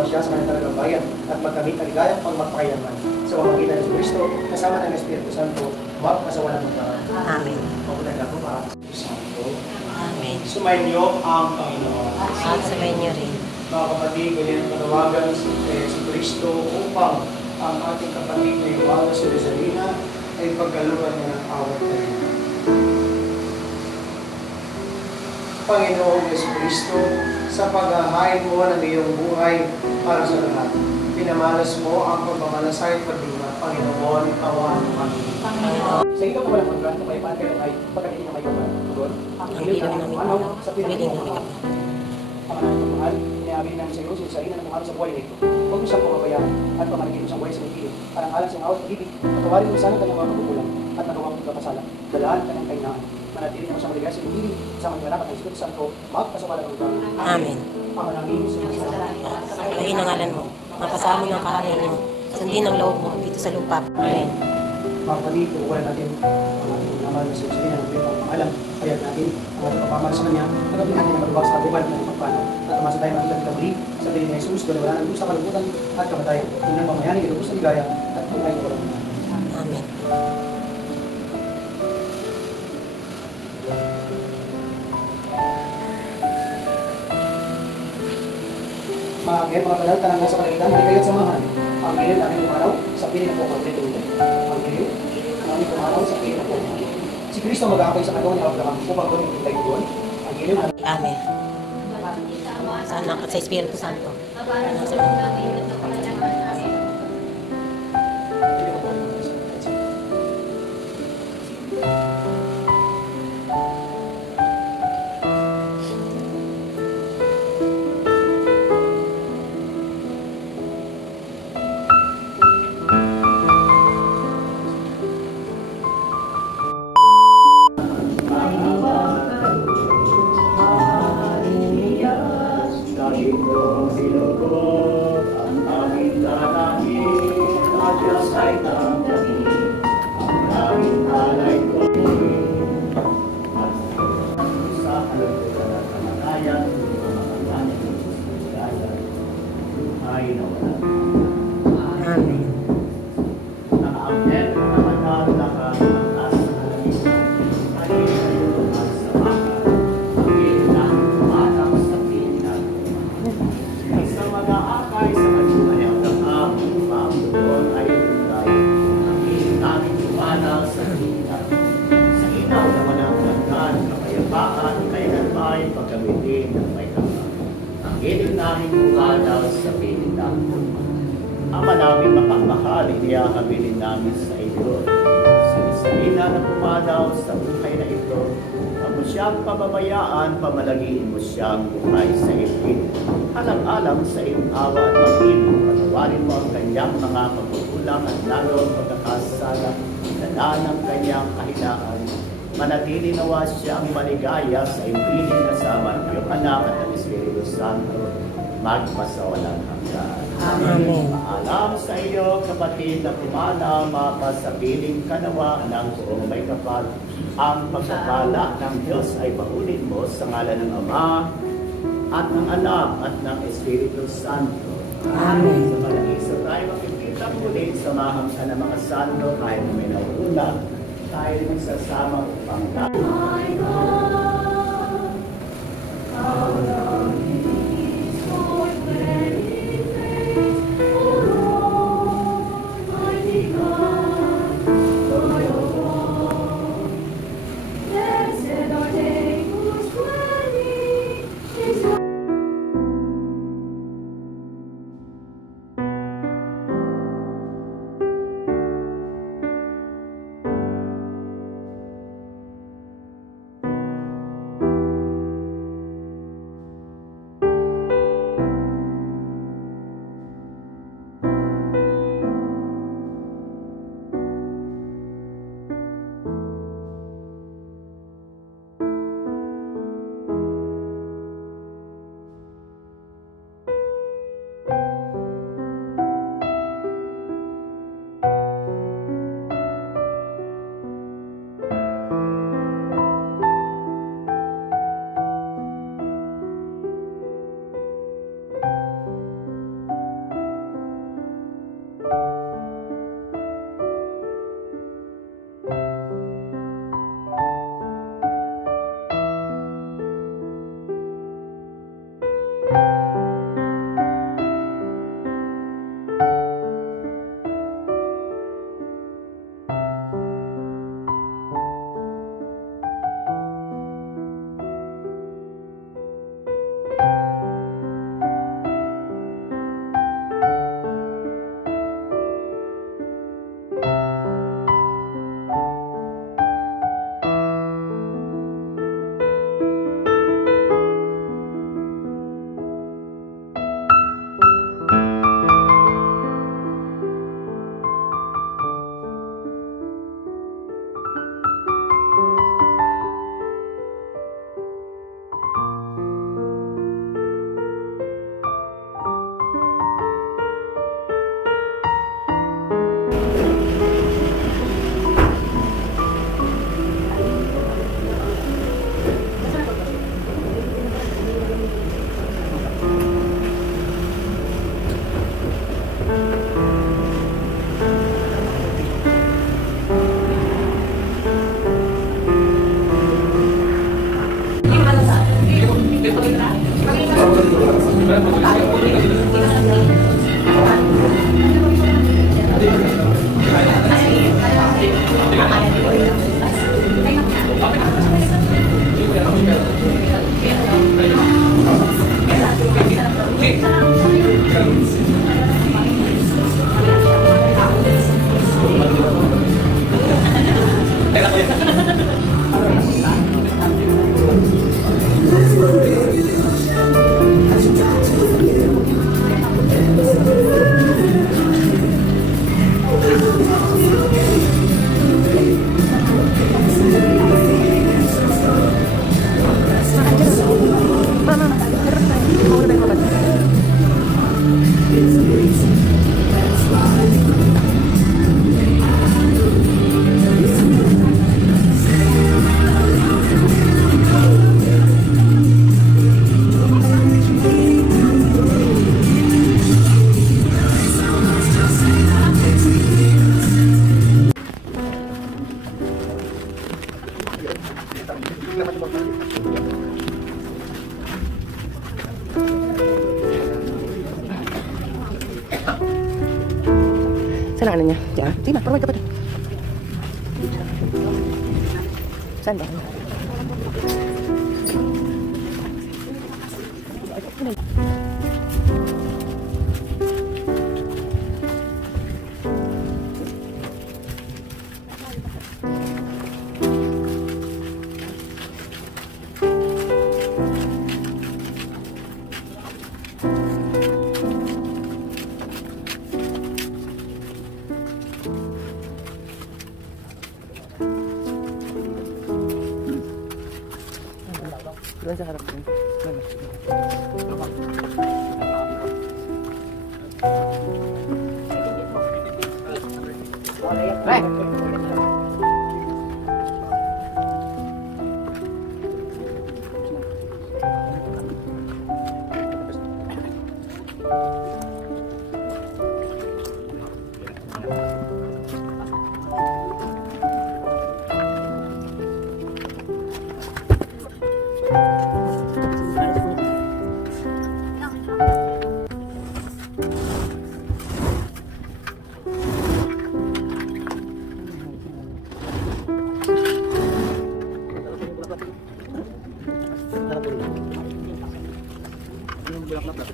magpasama siya sa kanyang talagang bayan at magkamit ang ligayang pagmagpakailanman sa pamamagitan ng Kristo kasama ng Espiritu Santo, magpasawalang magparaan. Amen. Papunay ako para sa Espiritu Santo. Amen. Sumainyo ang Panginoon. At sa inyo rin. Mga kapatid, ganyan ang panawagan si Kristo upang ang ating kapatid na iwaga sa Rizalina ay pagkaluan niya ng awat na rin. Panginoong Yesu Kristo, sa paghahain mo ng iyong buhay para sa lahat, pinamalas mo ang pagmamalasay at pagdima. Panginoon, awan mo kami. Sa ikaw pa walang pagkano, may paan kayo ay pagkakitin na may kapal. Tugon, ang ilaw namin sa pinagin ng kapal. Ang anong pagmahal, inaabili namin sa iyo, sinasarina ng pangalo sa buhay nito. Huwag mo siyang pamabayaan at pamanagin mo siyang buhay sa nagpili. Parang alang siyang awat pag-ibig, patawarin mo sana kanyang mga pagkukulang at nagawang pagkakasala. Dalaan kanyang kainaan. Manatili naman siyang maligaya sa nagpili sa mga anak at ng Espiritu Santo, magpasawalang ang Diyos. Amen. Ama namin sa Diyos. Luhin ang ngalan mo. Mapasamo ng kaharian mo. Sundin ang loob mo dito sa lupa. Amen. Mga kapatid, tukulan natin ang ating naman na sinasali na ng pang pangalan. Kaya natin ang ating papamahal sa Kanya, nagawin natin na matubag sa katubad ng pagpano at umasa tayo makikita kabuli sa piling ni Jesus, doon wala ng Diyos sa kalungkutan at kamatayan. Tingnan pamayanin, ilubos sa ligaya at tunay ko lang. Amen. Mga panal, tanang nasa kalangitan, hindi kayo't samahan. Ang gilid namin umaraw sa piling na po pagkakita. Ang gilid namin umaraw sa piling na po. Si Kristo mag-aakay sa kagawa ni Abraham upang doon yung tayo doon. Ang gilid namin. Amen. Sana at sa Espiritu Santo. Ama namin mapagmahal, inihahabilin namin sa iyo. Sinisalina na pumadaw sa buhay na ito, huwag mo siyang pababayaan, pamalagiin mo siyang buhay sa ipin. Alang-alang sa iyong awa at pag-ibig, patawarin mo ang kanyang mga pagkukulang at lalong pagkakasala, dala ng kanyang kahinaan. Manatili nawa siyang maligaya sa impiling kasama ng iyong anak at ang Espiritu Santo, magpasawalang hanggan. Amen. Alam sa iyo, kapatid, na pumana, mapasapiling kanawa ng buong may kapal. Ang pagkakala ng Diyos ay bahulin mo sa ngalan ng Ama at ng Anak at ng Espiritu Santo. Amen. Sa Paraiso tayo makikita muli, samahan ka ng mga santo kahit may nauna. Tayo magsasama upang ng ano niya. Diyan. Sige na, provide ka pa dyan. Saan ba? Doon sa harap din. Yung bulaklak.